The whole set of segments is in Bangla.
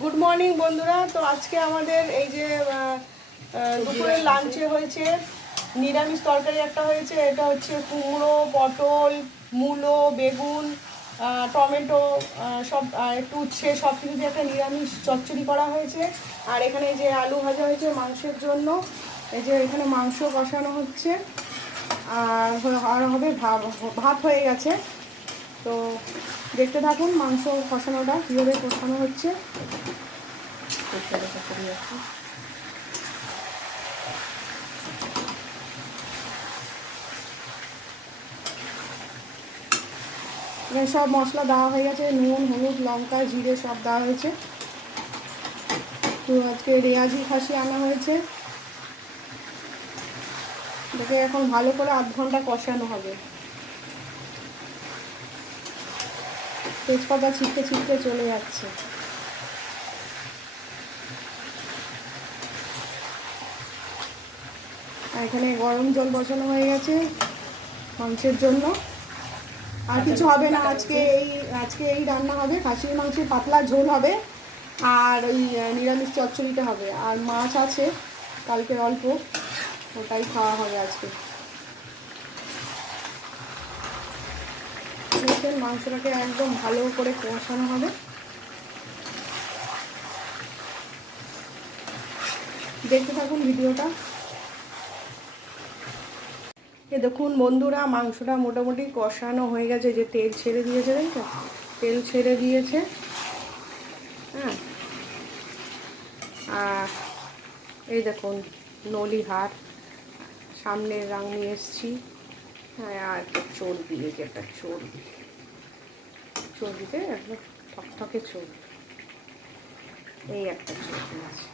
গুড মর্নিং বন্ধুরা। তো আজকে আমাদের এই যে দুপুরের লাঞ্চে হয়েছে নিরামিষ তরকারি একটা হয়েছে। এটা হচ্ছে কুমড়ো, পটল, মূলো, বেগুন, টমেটো, সব একটু উচ্ছে সব কিছু দিয়ে একটা নিরামিষ চচ্চড়ি করা হয়েছে। আর এখানে এই যে আলু ভাজা হয়েছে মাংসের জন্য। এই যে এখানে মাংস কষানো হচ্ছে আর হবে ভাত হয়ে গেছে। তো দেখতে থাকুন মাংস কষানোটা কীভাবে কষানো হচ্ছে। এখানে সব মশলা দেওয়া হয়ে গেছে, নুন, হলুদ, লঙ্কা, জিরে সব দেওয়া হয়েছে। তো আজকে রেয়াজি খাসি আনা হয়েছে, এটাকে এখন ভালো করে আধ ঘন্টা কষানো হবে। তেজপাতা ছিটকে ছিটকে চলে যাচ্ছে। আর এখানে গরম জল বসানো হয়ে গেছে মাংসের জন্য। আর কিছু হবে না, আজকে এই রান্না হবে, খাসির মাংসের পাতলা ঝোল হবে আর ওই নিরামিষ চচ্চড়িটা হবে। আর মাছ আছে কালকে অল্প, ওটাই খাওয়া হবে আজকে। মাংসটাকে একদম ভালো করে কষানো হবে। দেখতে থাকুন ভিডিওটা। দেখুন বন্ধুরা, মাংসটা মোটামুটি কষানো হয়ে গেছে, যে তেল ছেড়ে দিয়েছে, তাই তো তেল ছেড়ে দিয়েছে। হ্যাঁ, আর এই দেখুন নলি হাড় সামনের রাং নিয়ে এসছি। হ্যাঁ, আর একটা চর্বি, এই যে একটা চর্বিতে একদম ঠকঠকে চর্বি, এই একটা চর্বি আছে,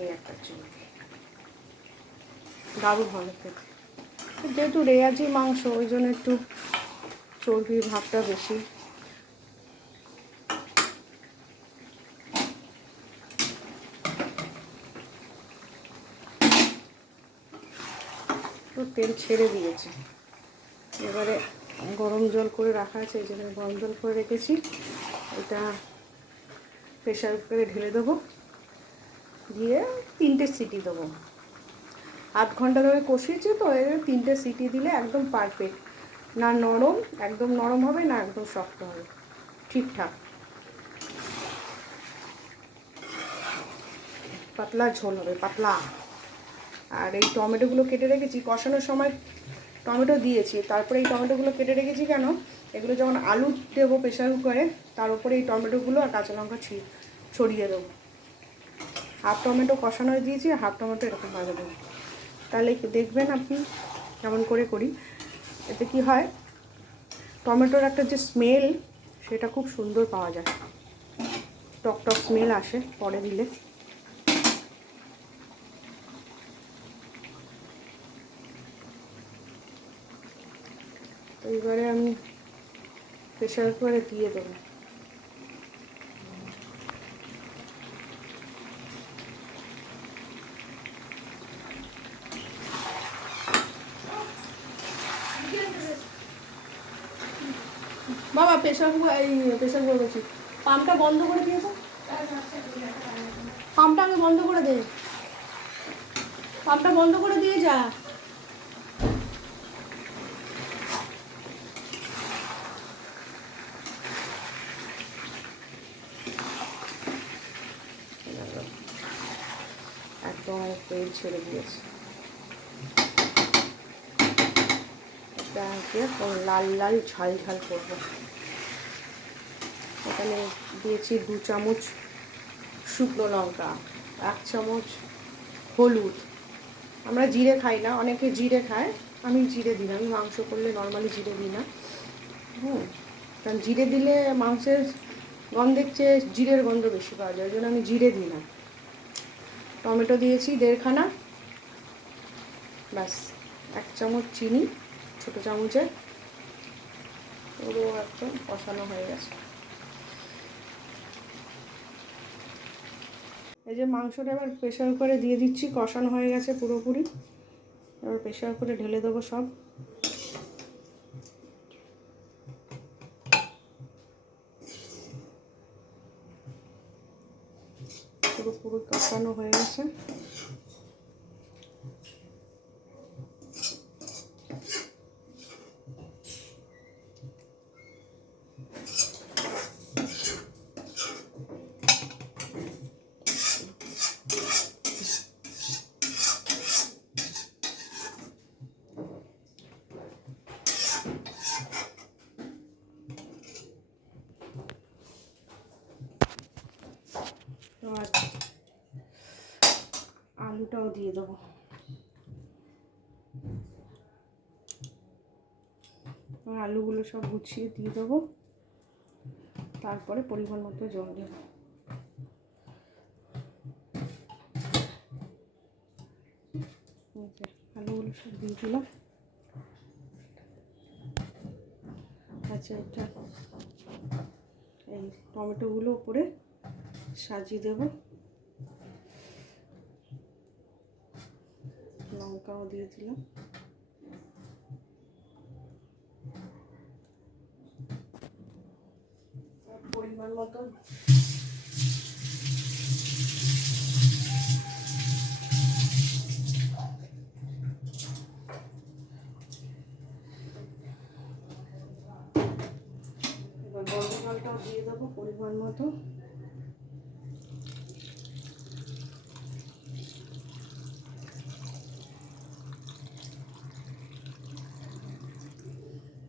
এই একটা চর্বি, দারুণ ভালো খেতে। যেহেতু রেয়াজি মাংস ওই জন্য একটু চর্বির ভাগটা বেশি। তো তেল ছেড়ে দিয়েছে। এবারে গরম জল করে রাখা আছে, এই জন্য গরম জল করে রেখেছি। এটা প্রেশার কুকারে ঢেলে দেবো, দিয়ে 3টে সিটি দেবো। আধ ঘন্টা ধরে কষিয়েছি তো, এর 3টে সিটি দিলে একদম পারফেক্ট। না নরম, একদম নরম হবে, না একদম শক্ত হবে, ঠিকঠাক পাতলা ঝোল হবে, পাতলা। আর এই টমেটোগুলো কেটে রেখেছি, কষানোর সময় টমেটো দিয়েছি, তারপরে এই টমেটোগুলো কেটে রেখেছি কেন, এগুলো যখন আলু দেবো প্রেশার কুকারে, তার উপরে এই টমেটোগুলো আর কাঁচা লঙ্কা ছড়িয়ে দেবো। হাফ টমেটো কষানো দিয়েছি, হাফ টমেটো এরকম ভাজা দেবো। তাহলে দেখবেন আপনি কেমন করে করি। এতে কি হয়, টমেটোর একটা যে স্মেল, সেটা খুব সুন্দর পাওয়া যায়, টক টক স্মেল আসে পরে দিলে। তো এবারে আমি প্রেশার কুকারে দিয়ে দেবো। বাবা প্রেশার কুকার বলছি, পাম্পটা বন্ধ করে দিয়ে তো, পাম্পটা আমি বন্ধ করে দে, পাম্পটা বন্ধ করে দিয়ে যা। একদম তেল ছেড়ে দিয়েছে, এটাকে লাল লাল ঝাল ঝাল করবো। এখানে দিয়েছি 2 চামচ শুকনো লঙ্কা, 1 চামচ হলুদ। আমরা জিরে খাই না, অনেকে জিরে খায়, আমি জিরে দিই না। আমি মাংস করলে নর্মালি জিরে দিই না। কারণ জিরে দিলে মাংসের গন্ধের চেয়ে জিরের গন্ধ বেশি পাওয়া যায়, ওই জন্য আমি জিরে দিই না। টমেটো দিয়েছি 1.5 খানা, ব্যাস। 1 চামচ চিনি, ছোটো চামচের, পুরো একদম কষানো হয়ে গেছে। এই যে মাংসটা এবার প্রেশার কুকারে দিয়ে দিচ্ছি, কষানো হয়ে গেছে পুরোপুরি। এবার প্রেশার কুকারে ঢেলে দেবো সব। পুরো কষানো হয়ে গেছে। আর আলুটাও দিয়ে দেবো। আলুগুলো সব গুছিয়ে দিয়ে দেবো, তারপরে পরিমাণ মতো জল দেবো। আলুগুলো সব দিয়ে দিলাম। আচ্ছা, এটা এই টমেটোগুলো উপরে সাজিয়ে দেব, লঙ্কাও দিয়ে দিলাম। পরিমাণ মতো এবার গরম জলটাও দিয়ে দেবো পরিমাণ মতো।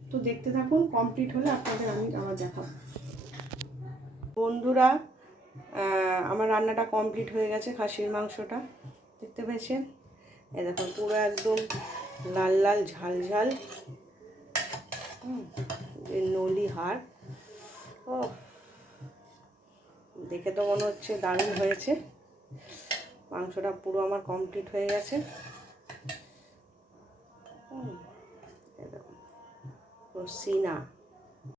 তো দেখতে থাকুন, কমপ্লিট হলে আপনাদের আমি আবার দেখাবো। বন্ধুরা, আমার রান্নাটা কমপ্লিট হয়ে গেছে। খাসির মাংসটা দেখতে পেয়েছেন, এই দেখুন পুরো একদম লাল লাল ঝাল ঝাল, নলি হাড়। ও দেখে তো মনে হচ্ছে দারুণ হয়েছে। মাংসটা পুরো আমার কমপ্লিট হয়ে গেছে। এই দেখুন সিনা